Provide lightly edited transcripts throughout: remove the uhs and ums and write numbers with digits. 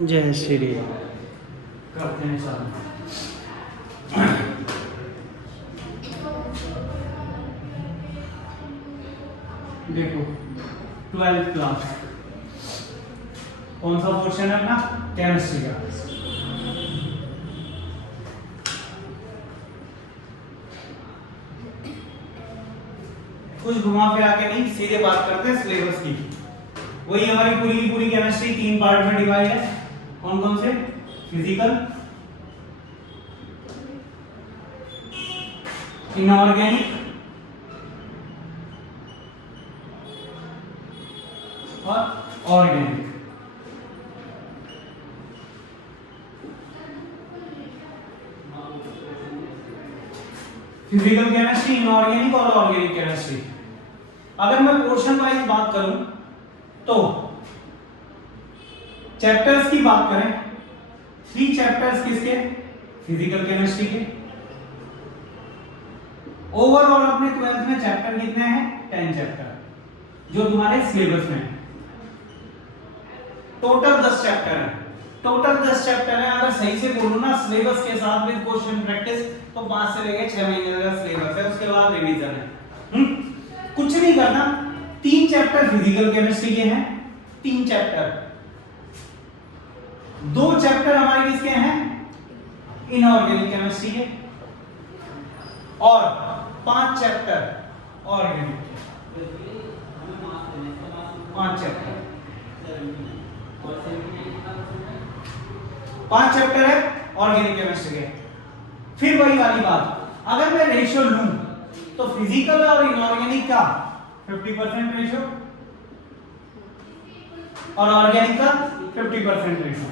जय श्री करते हैं चालू। देखो 12th क्लास कौन सा पोर्शन है अपना? केमिस्ट्री का। कुछ घुमा फिरा के नहीं, सीधे बात करते हैं सिलेबस की। वही हमारी पूरी की पूरी केमिस्ट्री 3 पार्ट में डिवाइड है। कौन कौन से? फिजिकल, इनऑर्गेनिक और ऑर्गेनिक। फिजिकल केमिस्ट्री, इनऑर्गेनिक और ऑर्गेनिक केमिस्ट्री। अगर मैं पोर्शन वाइज बात करूं तो चैप्टर्स की बात करें, 3 चैप्टर्स किसके? फिजिकल केमिस्ट्री के। ओवरऑल अपने 12th में चैप्टर कितने हैं? 10 चैप्टर जो तुम्हारे सिलेबस में है। टोटल 10 चैप्टर है। टोटल 10 चैप्टर है। अगर सही से बोलूं ना, सिलेबस के साथ विद क्वेश्चन प्रैक्टिस, तो 5 से लेकर 6 महीने का सिलेबस है। उसके बाद रिवीजन है। कुछ नहीं करना। 3 चैप्टर फिजिकल केमिस्ट्री के हैं, 3 चैप्टर। 2 चैप्टर हमारे किसके हैं? इनऑर्गेनिक केमिस्ट्री के। और 5 चैप्टर ऑर्गेनिक के। 5 चैप्टर, 5 चैप्टर है ऑर्गेनिक केमिस्ट्री के। फिर वही वाली बात, अगर मैं रेशियो लूं तो फिजिकल और इनऑर्गेनिक का 50% रेशियो और ऑर्गेनिक का 50% रेशियो।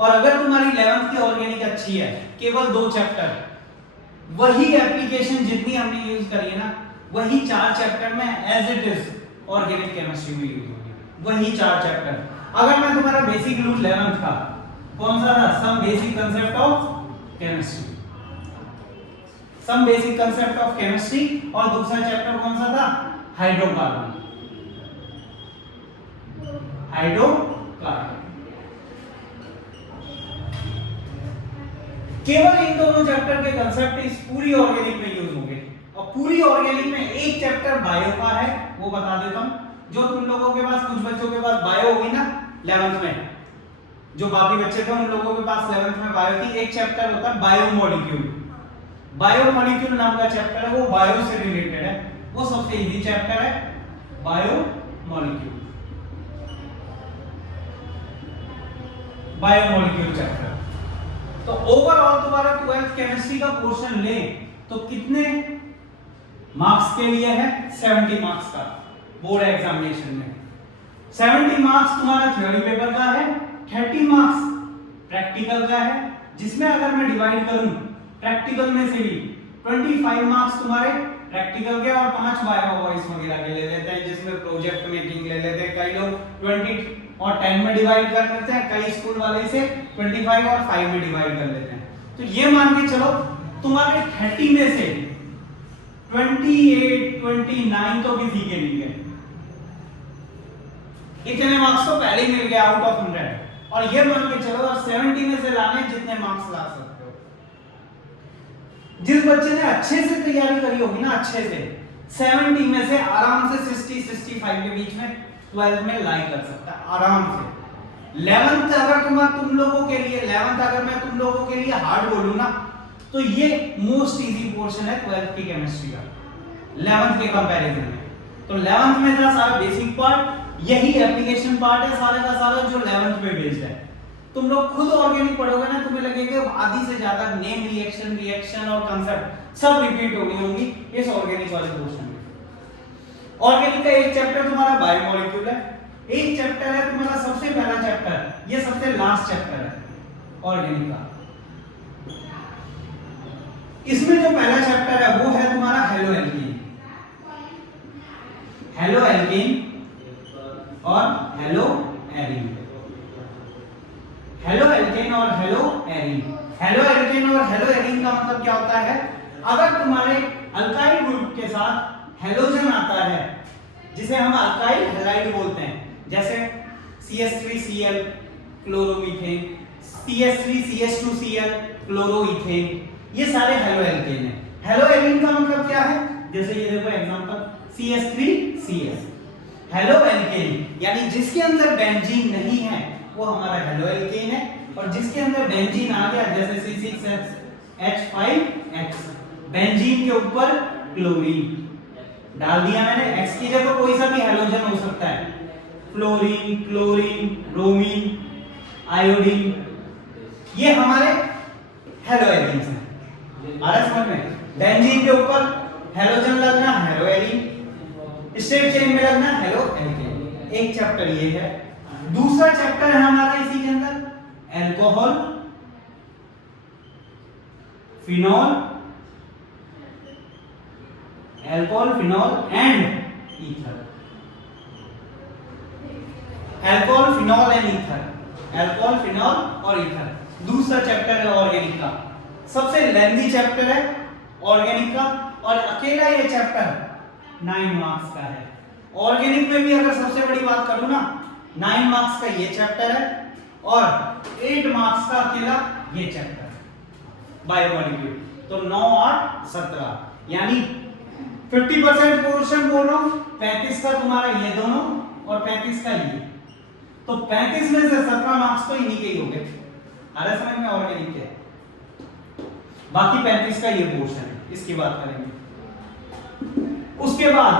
और अगर तुम्हारी 11th की ऑर्गेनिक अच्छी है, केवल 2 चैप्टर, वही एप्लीकेशन जितनी हमने यूज करी है ना, वही 4 चैप्टर में as it is organic chemistry में यूज होगी। वही 4 चैप्टर। अगर मैं तुम्हारा बेसिक लूं 11th का, कौन सा था? Some basic concept of chemistry. Some basic concept of chemistry. और दूसरा चैप्टर कौन सा था? हाइड्रोकार्बन। हाइड्रोकार्बन। केवल इन दोनों चैप्टर के कांसेप्ट इस पूरी ऑर्गेनिक में यूज होंगे। और पूरी ऑर्गेनिक में एक चैप्टर बायो का है, वो बता देता हूं। जो तुम लोगों के पास, कुछ बच्चों के पास बायो होगी ना 11th में, जो बाकी बच्चे थे उन लोगों के पास 11th में बायो थी, एक चैप्टर होता है बायोमोलिक्यूल। बायोमोलिक्यूल नाम का चैप्टर है, वो बायो से रिलेटेड है। वो सबसे इजी चैप्टर है, बायोमोलिक्यूल। Biomolecule chapter. तो ओवरऑल तुम्हारा 12th केमिस्ट्री का पोर्शन ले तो कितने मार्क्स के लिए है? 70 मार्क्स का बोर्ड एग्जामिनेशन में। 70 मार्क्स तुम्हारा थ्योरी पेपर का है, 30 मार्क्स प्रैक्टिकल का है, जिसमें अगर मैं डिवाइड करूं प्रैक्टिकल में से भी 25 मार्क्स तुम्हारे प्रैक्टिकल के और 5 बायो वॉइस वगैरह के ले लेते हैं, जिसमें प्रोजेक्ट मेकिंग ले लेते हैं। कई लोग 20 और 10 में डिवाइड कर लेते हैं, कई स्कूल वाले इसे 25 और 5 में डिवाइड कर लेते हैं। तो ये मान के चलो तुम्हारे 30 में से 28, 29 तो किसी के नहीं गए। इतने मार्क्स तो पहले ही मिल गए आउट ऑफ 100। और ये मान के चलो और 70 में से लाने जितने मार्क्स ला सकते हो। जिस बच्चे ने अच्छे से तैयारी करी होगी ना, अच्छे से 70 में से आराम से 60-65 के बीच में 12th में लाई कर सकता है आराम से। 11th अगर तुम लोगों के लिए 11th अगर मैं तुम लोगों के लिए हार्ड बोलूं ना, तो ये मोस्ट इजी पोर्शन है 12th की केमिस्ट्री का 11th के कंपैरिजन में। तो 11th में था सारा बेसिक पार्ट, यही एप्लीकेशन पार्ट है सारे का सारा जो 11th पे बेस्ड है। तुम लोग खुद ऑर्गेनिक पढ़ोगे ना, तुम्हें लगेगा आधी से ज्यादा नेम, रिएक्शन और कांसेप्ट सब रिपीट हो गई होंगी इस ऑर्गेनिक वाले पोर्शन में। ऑर्गेनिक का एक चैप्टर तुम्हारा बायोमोलिक्यूल है, एक चैप्टर है तुम्हारा सबसे पहला चैप्टर, ये सबसे लास्ट चैप्टर है ऑर्गेनिक का। इसमें जो पहला चैप्टर है वो है तुम्हारा हेलो एल्कीन। हेलो एल्कीन और हेलो एरीन। हेलो एल्केन और हेलो एरीन। हेलो एल्केन और हेलो एरीन का मतलब क्या होता है? अगर तुम्हारे अल्काइल ग्रुप के साथ हेलोजन आता है, जिसे हम अल्काइल हैलाइड बोलते हैं, जैसे CH3Cl क्लोरोमीथेन, CH3CH2Cl क्लोरोइथेन, ये सारे हेलोएल्केन हैं। हेलोएल्केन का मतलब क्या है? जैसे ये देखो एग्जांपल CH3Cl, हेलोएल्केन यानी जिसके अंदर बेंजीन नहीं है वो हमारा हेलोएल्केन है, और जिसके अंदर बेंजीन आ गया जैसे C6H5X, बेंजीन के ऊपर क्लोरीन डाल दिया मैंने, X की जगह कोई सा भी हेलोजन हो सकता है, फ्लोरीन, क्लोरीन, ब्रोमीन, आयोडीन, ये हमारे हेलोएल्केन्स हैं। आ रहा समझ में? बेंजीन के ऊपर हेलोजन लगना हेलोएलीन, स्टेट चेन में लगना हेलोएल्केन। एक चैप्टर ये है। दूसरा चैप्टर है हमारा इसी के अंदर alcohol, phenol, alcohol, phenol and ether. Alcohol, phenol and ether, alcohol, phenol और ईथर। दूसरा चैप्टर है ऑर्गेनिक का, सबसे लेंथी चैप्टर है ऑर्गेनिक का, और अकेला ये चैप्टर 9 मार्क्स का है। ऑर्गेनिक में भी अगर सबसे बड़ी बात करूं ना, 9 मार्क्स का ये चैप्टर है और 8 मार्क्स का अकेला ये चैप्टर बायोमोलिक्यूल। तो 9 8 17 यानी 50% पोर्शन बोल रहा हूं, 35 का तुम्हारा ये दोनों और 35 का ये, तो 35 में से 17 मार्क्स तो इन्हीं के ही हो गए। आ रहा समझ में? ऑर्गेनिक के बाकी 35 का ये पोर्शन है, इसकी बात करेंगे। उसके बाद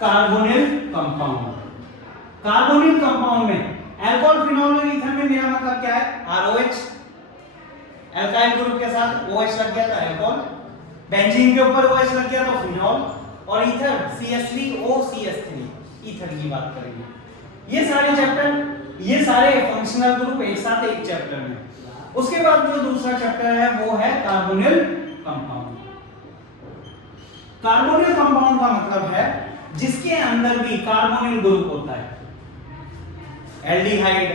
कार्बोनिल कंपाउंड। कार्बोनिल कंपाउंड में अल्कोहल, फिनॉल और ईथर में मेरा मतलब क्या है? ROH, अल्काइल ग्रुप के साथ OH लग गया तो अल्कोहल, बेंजीन के ऊपर OH लग गया तो फिनॉल, और ईथर CH3OCH3 ईथर की बात करेंगे। ये सारे चैप्टर, ये सारे फंक्शनल ग्रुप एक साथ एक चैप्टर में। उसके बाद जो दूसरा चैप्टर है वो है कार्बोनिल कंपाउंड। कार्बोनिल कंपाउंड का मतलब है जिसके अंदर भी कार्बोनिल ग्रुप होता है, एल्डिहाइड,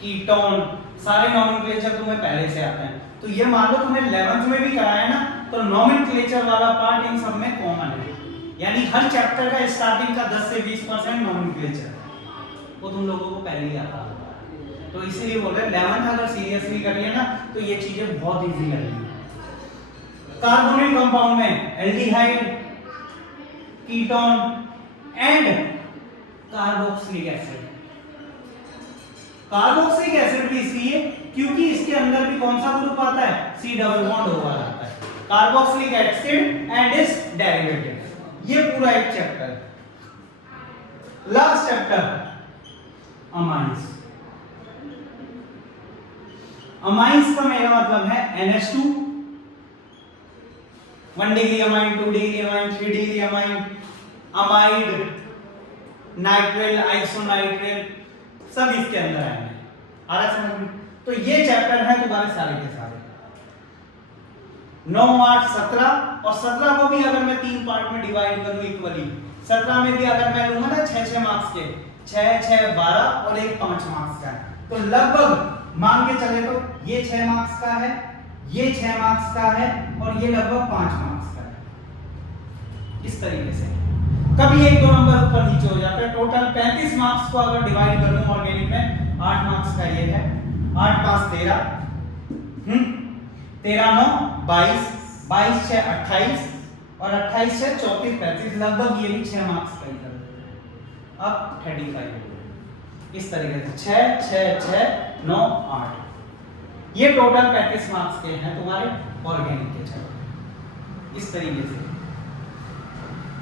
कीटोन, सारे नोमेनक्लेचर तुम्हें पहले से आते हैं। तो ये मान लो तुम्हें 11th में भी कराया ना, तो नोमेनक्लेचर वाला पार्ट इन सब में कॉमन है, यानी हर चैप्टर का स्टार्टिंग का 10 से 20% नोमेनक्लेचर वो तुम लोगों को पहले ही आता होगा। तो इसीलिए बोल रहे 11th अगर सीरियसली करिए ना तो ये चीजें बहुत इजी लगेंगी। कार्बोनिल कंपाउंड में aldehyde, ketone and carboxylic acid. Carboxylic acid भी इसलिए क्योंकि इसके अंदर भी कौन सा ग्रुप आता है? C डबल बॉन्ड O वाला आता है, carboxylic acid and it's derivative. ये पूरा एक चैप्टर है। Last chapter amines. अमाइंस का मेरा मतलब है NH2, 1 degree amine, 2 degree amine, 3 degree amine, amide, nitrile, isonitrile, सब इसके अंदर आएंगे। आ रहा समझ में? तो ये चैप्टर है तुम्हारे सारे के सारे 9 8 17, और 17 को भी अगर मैं 3 पार्ट में डिवाइड करूं इक्वली, 17 में भी अगर मैं लूंगा ना 6 मार्क्स के, 6 6 12 और एक 5 मार्क्स का है, तो लगभग मान के चले तो ये 6 मार्क्स का है, ये 6 मार्क्स का है, और ये लगभग 5 मार्क्स का है। इस तरीके से कभी 1-2 नंबर ऊपर नीचे हो जाता है। टोटल 35 मार्क्स को अगर डिवाइड कर दूं ऑर्गेनिक में, 8 मार्क्स का ये है, 8 5 13, 13 9 22, 22 6 28, और 28 6 34 35, लगभग ये भी 6 मार्क्स का ही कर देते हैं। अब 35 इस तरीके से 6 6 6 9 8, ये टोटल 35 मार्क्स के हैं तुम्हारे ऑर्गेनिक के चैप्टर। इस तरीके से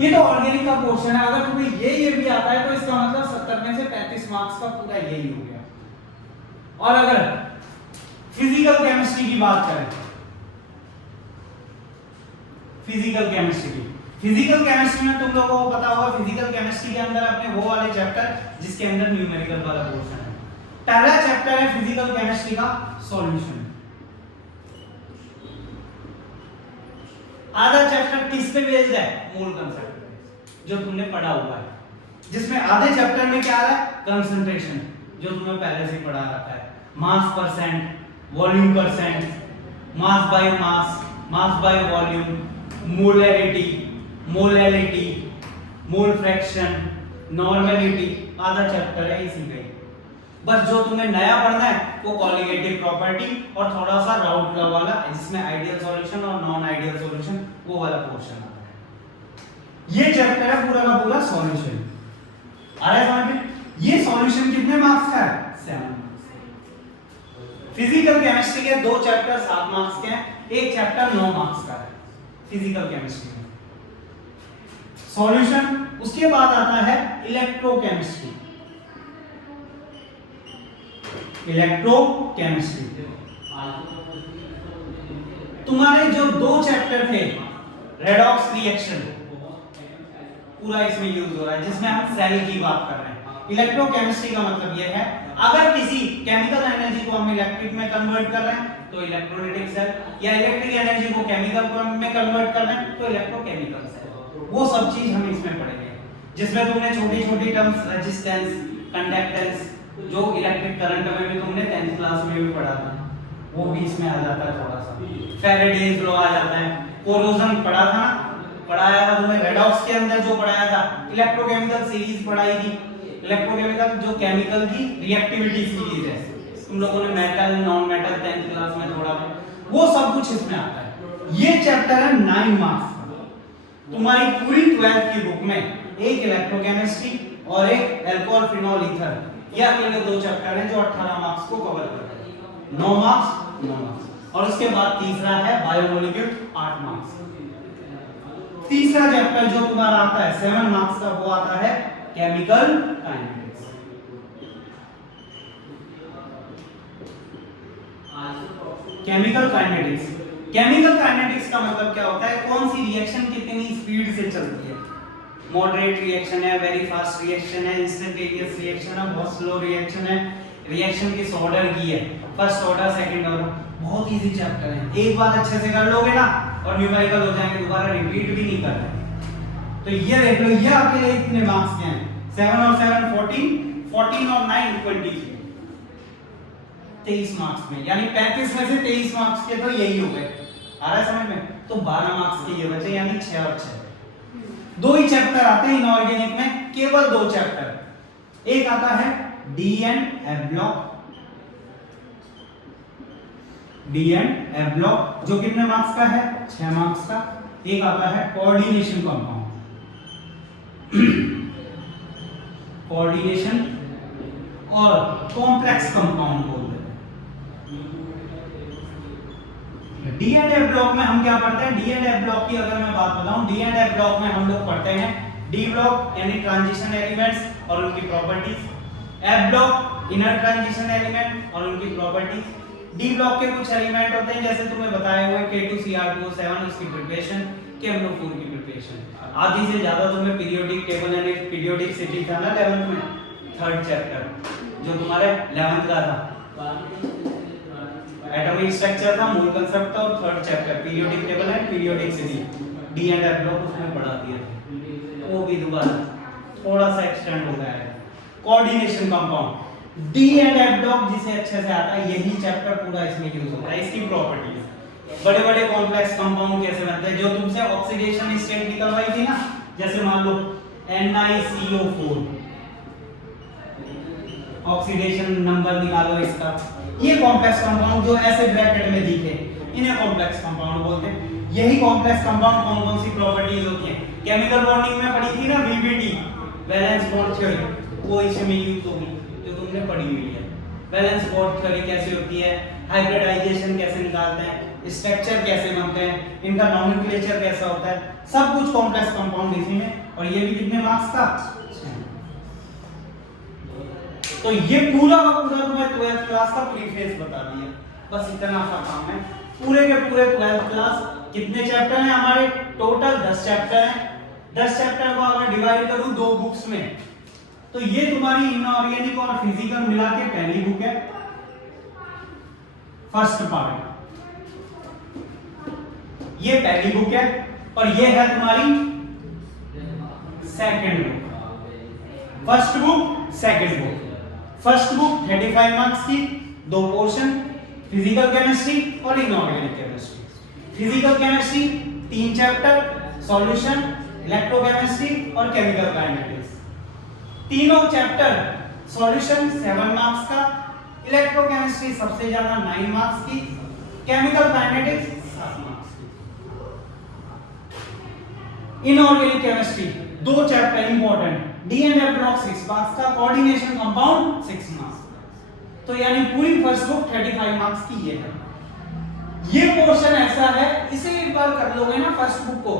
ये तो ऑर्गेनिक का पोर्शन है। अगर तुम्हें ये भी आता है तो इसका मतलब 70 में से 35 मार्क्स का पूरा यही हो गया। और अगर फिजिकल केमिस्ट्री की बात करें, फिजिकल केमिस्ट्री में तुम लोगों को पता होगा, फिजिकल केमिस्ट्री के अंदर अपने वो वाले चैप्टर जिसके अंदर न्यूमेरिकल वाला पोर्शन है। पहला चैप्टर है फिजिकल केमिस्ट्री का सॉल्यूशन। आधा चैप्टर किस पे बेस्ड है? मोल कंसेप्ट पे, जो तुमने पढ़ा हुआ है, जिसमें आधे चैप्टर में क्या आ रहा है? कंसंट्रेशन, जो तुम्हें पहले से पढ़ा रखा है, मास percent, volume percent, mass by mass, mass by volume, molarity, mole fraction, normality, आधा चैप्टर है इसी पे। बस जो तुम्हें नया पढ़ना है वो कॉलिगेटिव प्रॉपर्टी और थोड़ा सा राउट लॉ वाला, जिसमें आइडियल सॉल्यूशन और नॉन आइडियल सॉल्यूशन वो वाला पोर्शन आता है। ये चैप्टर है पूरा का पूरा सॉल्यूशन। आ रहा है समझ में? ये सॉल्यूशन कितने मार्क्स का है? 7 मार्क्स। फिजिकल केमिस्ट्री के 2 चैप्टर 7 मार्क्स के हैं, एक चैप्टर 9 मार्क्स का है फिजिकल केमिस्ट्री में सॉल्यूशन। उसके बाद आता है इलेक्ट्रोकेमिस्ट्री। इलेक्ट्रोकेमिस्ट्री तुम्हारे जो 2 चैप्टर थे, रेडॉक्स रिएक्शन पूरा इसमें यूज हो रहा है, जिसमें हम सेल की बात कर रहे हैं। इलेक्ट्रोकेमिस्ट्री का मतलब यह है अगर किसी केमिकल एनर्जी को हम इलेक्ट्रिक में कन्वर्ट कर रहे हैं तो इलेक्ट्रोलाइटिक सेल, या इलेक्ट्रिक एनर्जी को केमिकल में कन्वर्ट कर रहे हैं तो इलेक्ट्रोकेमिकल सेल। वो सब चीज हम इसमें पढ़ेंगे, जिसमें तुमने छोटी छोटी टर्म्स रेजिस्टेंस, कंडक्टेंस, जो इलेक्ट्रिक करंट में भी तुमने 10th क्लास में भी पढ़ा था, वो भी इसमें आ जाता है थोड़ा सा। फैराडेज लॉ आ जाता है, कोरोजन पढ़ा था ना, पढ़ाया था तुम्हें रेडॉक्स के अंदर जो पढ़ाया था, इलेक्ट्रोकेमिकल सीरीज पढ़ाई थी। इलेक्ट्रोकेमिकल जो केमिकल की रिएक्टिविटी सीरीज है, तुम लोगों ने metal non metal 10th class में थोड़ा, वो सब कुछ इसमें आता है। ये चैप्टर है 9 मार्क्स का। तुम्हारी पूरी 12th की बुक में एक इलेक्ट्रोकेमिस्ट्री और एक अल्कोहल फिनोल ईथर, ये अकेले 2 चैप्टर हैं जो 18 मार्क्स को कवर करते हैं। 9 मार्क्स और उसके बाद तीसरा है बायोमोलिक्यूल 8 मार्क्स। तीसरा चैप्टर जो तुम्हारा आता है 7 मार्क्स का, वो आता है chemical kinetics. Chemical kinetics, chemical kinetics का मतलब क्या होता है? कौन सी रिएक्शन कितनी स्पीड से चलती है। मॉडरेट रिएक्शन है, वेरी फास्ट रिएक्शन है, इंस्टेंटेनियस रिएक्शन है, बहुत स्लो रिएक्शन है, रिएक्शन किस ऑर्डर की है, फर्स्ट ऑर्डर सेकंड ऑर्डर। बहुत इजी चैप्टर है, एक बार अच्छे से कर लोगे ना और न्यूमेरिकल हो जाएंगे, दोबारा रिपीट भी नहीं करना। तो ये देख लो, ये अकेले इतने मार्क्स के हैं, 7 और 7 14, 14 और 9 23, 23 मार्क्स में, यानी 35 में से 23 मार्क्स के तो यही हो गए। आ रहा है समझ में? तो 12 मार्क्स के ये बचे, यानी 6 और 6। 2 ही चैप्टर आते हैं इनऑर्गेनिक में, केवल 2 चैप्टर। एक आता है D and F block, D and F block जो कितने मार्क्स का है? 6 मार्क्स का। एक आता है कोऑर्डिनेशन कंपाउंड, कोऑर्डिनेशन और कॉम्प्लेक्स कंपाउंड बोलते हैं। डी एंड एफ ब्लॉक में हम क्या पढ़ते हैं? डी एंड एफ ब्लॉक की अगर मैं बात बताऊं, डी एंड एफ ब्लॉक में हम लोग पढ़ते हैं डी ब्लॉक यानी ट्रांजिशन एलिमेंट्स और उनकी properties, F block inner transition element और उनकी प्रॉपर्टीज। डी ब्लॉक के कुछ एलिमेंट होते हैं जैसे तुम्हें बताए हुए K2Cr2O7 उसकी प्रिपरेशन, KMnO4 की प्रिपरेशन। आधी से ज्यादा तुम्हें पीरियोडिक टेबल यानी पीरियोडिसिटी था ना 11th में, 3rd चैप्टर जो तुम्हारे 11th का था, एटॉमिक स्ट्रक्चर था, मूल कांसेप्ट था, और 3rd chapter periodic table and periodicity, D and F block उसमें पढ़ा दिया, वो भी दोबारा थोड़ा सा एक्सटेंड हो गया है। Coordination compound, D and F block जिसे अच्छे से आता है, यही चैप्टर पूरा इसमें यूज होता है। इसकी प्रॉपर्टीज, बड़े बड़े कॉम्प्लेक्स कंपाउंड कैसे बनते हैं, जो तुमसे ऑक्सीडेशन स्टेट निकलवाई थी ना, जैसे मान लो NiCO4, ऑक्सीडेशन नंबर निकालो इसका, ये कॉम्प्लेक्स कंपाउंड जो ऐसे ब्रैकेट में दिखे, इन्हें कॉम्प्लेक्स कंपाउंड बोलते हैं। यही कॉम्प्लेक्स कंपाउंड कौन कौन सी प्रॉपर्टीज होती हैं? केमिकल बॉन्डिंग में पढ़ी थी ना VBT, वैलेंस बॉन्ड थ्योरी, वो इसमें यूज होगी जो तुमने पढ़ी हुई है। वैलेंस बॉन्ड थ्योरी कैसे होती है, हाइब्रिडाइजेशन कैसे निकालते हैं, स्ट्रक्चर कैसे बनते हैं, इनका नोमेनक्लेचर कैसा होता है, सब कुछ कॉम्प्लेक्स कंपाउंड इसी में। और ये भी कितने मार्क्स का? तो ये पूरा का पूरा तुम्हें 12th क्लास का प्रीफेस बता दिया, बस इतना सा काम है। पूरे के पूरे 12th क्लास कितने चैप्टर हैं हमारे? टोटल 10 चैप्टर हैं। 10 चैप्टर को अगर डिवाइड करूं 2 बुक्स में, तो ये तुम्हारी इनऑर्गेनिक और फिजिकल मिला के पहली बुक है, फर्स्ट पार्ट, ये पहली बुक है, और ये है तुम्हारी second book. First book, second book. First book 35 marks की, 2 पोर्शन, फिजिकल केमिस्ट्री और inorganic chemistry. Physical chemistry 3 chapter, solution, electrochemistry और केमिकल काइनेटिक्स। तीनों चैप्टर सॉल्यूशन 7 मार्क्स का, इलेक्ट्रोकेमिस्ट्री सबसे ज्यादा 9 मार्क्स की, केमिकल काइनेटिक्स 7 मार्क्स की। Inorganic chemistry 2 chapter important, D and F block 6 marks का, कोऑर्डिनेशन कंपाउंड 6 मार्क्स का। तो यानी पूरी फर्स्ट बुक 35 मार्क्स की ये है। ये पोर्शन ऐसा है, इसे एक बार कर लोगे ना फर्स्ट बुक को,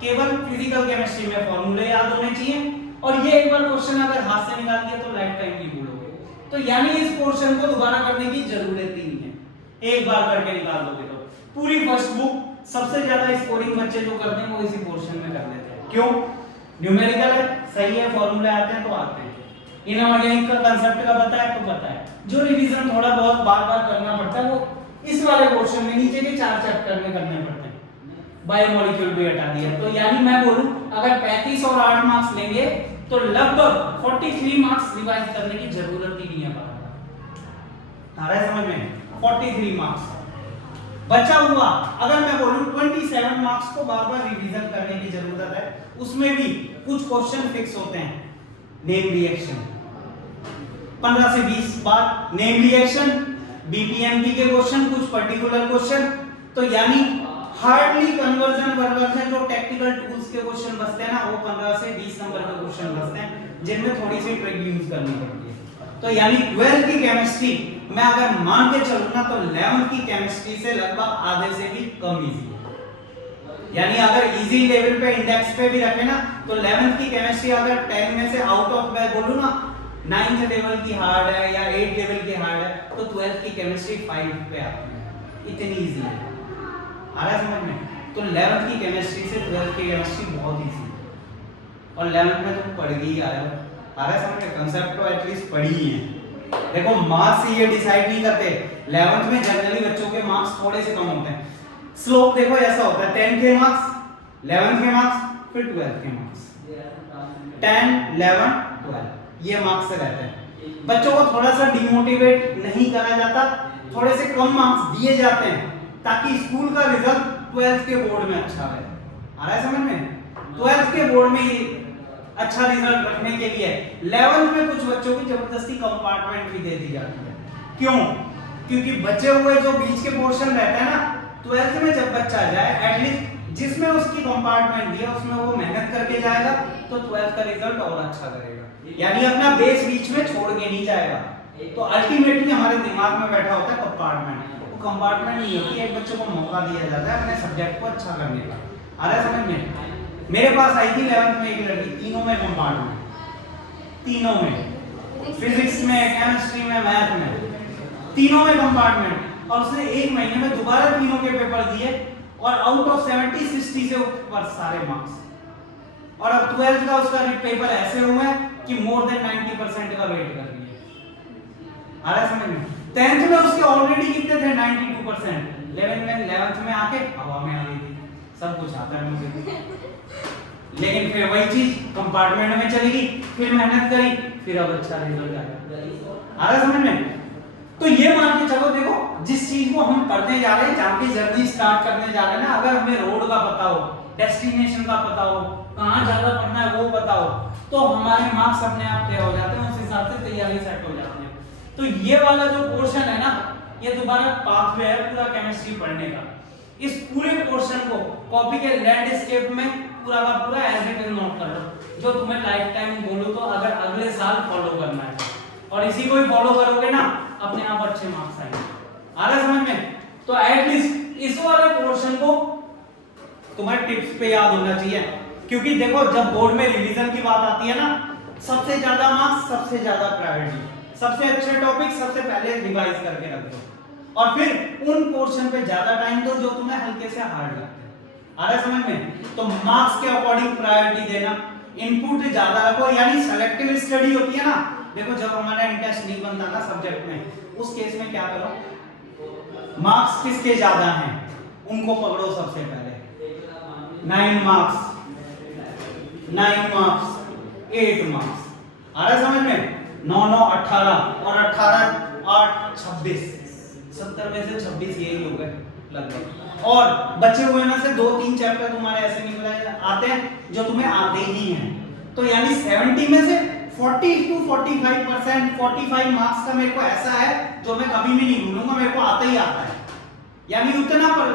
केवल फिजिकल केमिस्ट्री में फॉर्मूले याद होने चाहिए, और ये एक बार क्वेश्चन अगर हाथ से निकाल दिया तो लाइफ टाइम नहीं भूलोगे। तो यानी इस पोर्शन को दोबारा करने की जरूरत ही नहीं है, एक बार करके निकाल दोगे तो पूरी फर्स्ट बुक। सबसे ज्यादा स्कोरिंग बच्चे जो करते हैं वो इसी पोर्शन में कर लेते हैं। क्यों? न्यूमेरिकल है, सही है, फॉर्मूले आते हैं तो आते हैं, इनऑर्गेनिक का कांसेप्ट का पता है तो पता है, जो रिवीजन थोड़ा बहुत बार-बार करना पड़ता है वो इस वाले पोर्शन में, नीचे के 4 चैप्टर में करने पड़ते हैं। बायोमोलिक्यूल भी हटा दिया। तो यानी मैं बोलूं अगर 35 और 8 मार्क्स लेंगे तो लगभग 43 मार्क्स रिवाइज करने की जरूरत ही नहीं है बार-बार। आ रहा है समझ में? 43 मार्क्स बचा हुआ, अगर मैं बोलूं 27 मार्क्स को बार-बार रिवीजन करने की जरूरत है। उसमें भी कुछ क्वेश्चन फिक्स होते हैं, नेम रिएक्शन 15 से 20 बार, नेम रिएक्शन, बीपीएमपी के क्वेश्चन, कुछ पर्टिकुलर क्वेश्चन। तो यानी हार्डली कन्वर्जन वर्जन जो टेक्निकल टूल्स के क्वेश्चन बचते हैं ना, वो 15 से 20 नंबर के क्वेश्चन बचते हैं, जिनमें थोड़ी सी ट्रिक यूज करनी पड़ती है। तो यानी 12th की केमिस्ट्री मैं अगर मान के चलूं ना तो 11th की केमिस्ट्री से लगभग आधे से भी कम इजी है। यानी अगर इजी लेवल पे इंडेक्स पे भी रखे ना तो 11th की केमिस्ट्री अगर 10 में से आउट ऑफ मैं बोलूं ना 9th लेवल की हार्ड है या 8 लेवल की हार्ड है, तो 12th की केमिस्ट्री 5 पे आती है, इतनी इजी है। आ रहा है समझ में? तो 11th की केमिस्ट्री से 12th की केमिस्ट्री बहुत इजी है, और 11th में तुम पढ़ ही आए हो। आ रहा है समझ में? कांसेप्ट तो एटलीस्ट पढ़ी ही है। देखो मार्क्स ये डिसाइड नहीं करते, 11th में जनरली बच्चों के मार्क्स थोड़े से कम होते हैं। स्लोप देखो ऐसा होता है, 10 के मार्क्स, 11th के मार्क्स, फिर 12th के मार्क्स, 10, 11, 12 ये मार्क्स से रहते हैं। बच्चों को थोड़ा सा डिमोटिवेट नहीं करा जाता, थोड़े से कम मार्क्स दिए जाते हैं ताकि स्कूल का रिजल्ट 12th के बोर्ड में अच्छा रहे। आ रहा है समझ में? 12th के बोर्ड में अच्छा रिजल्ट रखने के लिए 11th में कुछ बच्चों की जबरदस्ती कंपार्टमेंट भी दे दी जाती है। क्यों? क्योंकि बचे हुए जो बीच के पोर्शन रहते हैं ना, 12th में जब बच्चा जाए एटलीस्ट जिसमें उसकी कंपार्टमेंट दिया उसमें वो मेहनत करके जाएगा तो 12th का रिजल्ट और अच्छा करेगा। यानी अपना बेस बीच में छोड़ के नहीं जाएगा। तो अल्टीमेटली हमारे दिमाग में बैठा होता है कंपार्टमेंट, वो कंपार्टमेंट नहीं होती, एक बच्चे को मौका दिया जाता है अपने सब्जेक्ट को अच्छा करने का। आ रहा है समझ में? मेरे पास आई थी 11th में एक लड़की, तीनों में कंपार्टमेंट, तीनों में, फिजिक्स में, केमिस्ट्री में, मैथ में, तीनों में कंपार्टमेंट, और उसने 1 महीने में दोबारा तीनों के पेपर दिए और आउट ऑफ 70 60 से ऊपर सारे मार्क्स। और अब 12th का उसका पेपर ऐसे हुआ है कि मोर देन 90% का वेट कर रही है। आ रहा है समझ में? 10th में उसके ऑलरेडी कितने थे? 92%। 11th में आके हवा में आ गई थी, सब कुछ आता है मुझे, लेकिन फिर वही चीज कंपार्टमेंट में चली गई, फिर मेहनत करी, फिर अब अच्छा रिजल्ट आया। आ रहा है समझ में? तो ये मान के चलो, देखो जिस चीज को हम पढ़ने जा रहे हैं, जहाँ की जर्नी स्टार्ट करने जा रहे हैं ना, अगर हमें रोड का पता हो, डेस्टिनेशन का पता हो, कहाँ ज्यादा पढ़ना है वो पता हो, तो हमारे मार्क्स अपने आप तय हो जाते हैं, उस हिसाब से तैयारी सेट हो जाती है। तो ये वाला जो पोर्शन है ना, ये दोबारा पाथवे है पूरा केमिस्ट्री पढ़ने का। इस पूरे पोर्शन को कॉपी के लैंडस्केप में पूरा का पूरा एज इट इज नोट कर लो, जो तुम्हें लाइफ टाइम बोलो तो अगर अगले साल फॉलो करना है, और इसी को ही फॉलो करोगे ना, अपने आप अच्छे मार्क्स आएंगे। आ रहा है समझ में? तो एटलीस्ट इस वाले पोर्शन को तुम्हारे टिप्स पे याद होना चाहिए, क्योंकि देखो जब बोर्ड में रिवीजन की बात आती है ना, सबसे ज्यादा मार्क्स, सबसे ज्यादा प्रायोरिटी, सबसे अच्छे टॉपिक सबसे पहले रिवाइज करके रख दो, और फिर उन पोर्शन पे ज्यादा टाइम दो जो तुम्हें हल्के से हार्ड लगते हैं। आ रहा है समझ में? तो मार्क्स के अकॉर्डिंग प्रायोरिटी देना, इनपुट ज्यादा रखो, यानी सेलेक्टिव स्टडी होती है ना। देखो जब हमारा इंटरेस्ट नहीं बनता ना सब्जेक्ट में, उस केस में क्या करो, मार्क्स किसके ज्यादा हैं उनको पकड़ो सबसे पहले। 9 मार्क्स, 9 मार्क्स, 8 मार्क्स। आ रहा है समझ में? 9 9 18, और 18 8 26, 70 में से 26 यही हो गए लगभग। और बचे हुए में से 2-3 चैप्टर तुम्हारे ऐसे निकले आते हैं जो तुम्हें आते ही हैं, तो यानी 70 में से 40 to 45%, 45 मार्क्स का मेरे को ऐसा है जो मैं कभी भी नहीं भूलूंगा, मेरे को आता ही आता है। यानी उतना पर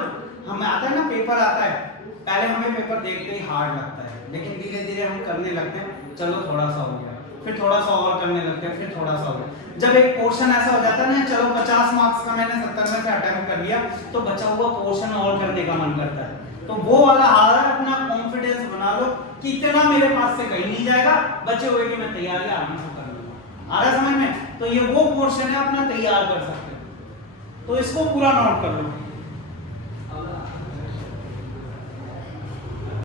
हमें आता है ना, पेपर आता है, पहले हमें पेपर देखते ही हार्ड लगता है, लेकिन धीरे धीरे हम करने लगते हैं, चलो थोड़ा सा हो गया, फिर थोड़ा सा और करने लगते हैं, फिर थोड़ा सा हो गया। जब एक पोर्शन ऐसा हो जाता है ना, चलो 50 मार्क्स का मैंने 70 में से अटेम्प्ट कर लिया, तो बचा हुआ पोर्शन और करने का मन करता है। तो वो वाला हाल है, अपना कॉन्फिडेंस बना लो कि इतना मेरे पास से कहीं नहीं जाएगा, बचे हुए की मैं तैयारी आराम से कर लूंगा। आ रहा समझ में? तो ये वो पोर्शन है अपना, तैयार कर सकते हो, तो इसको पूरा नोट कर लो।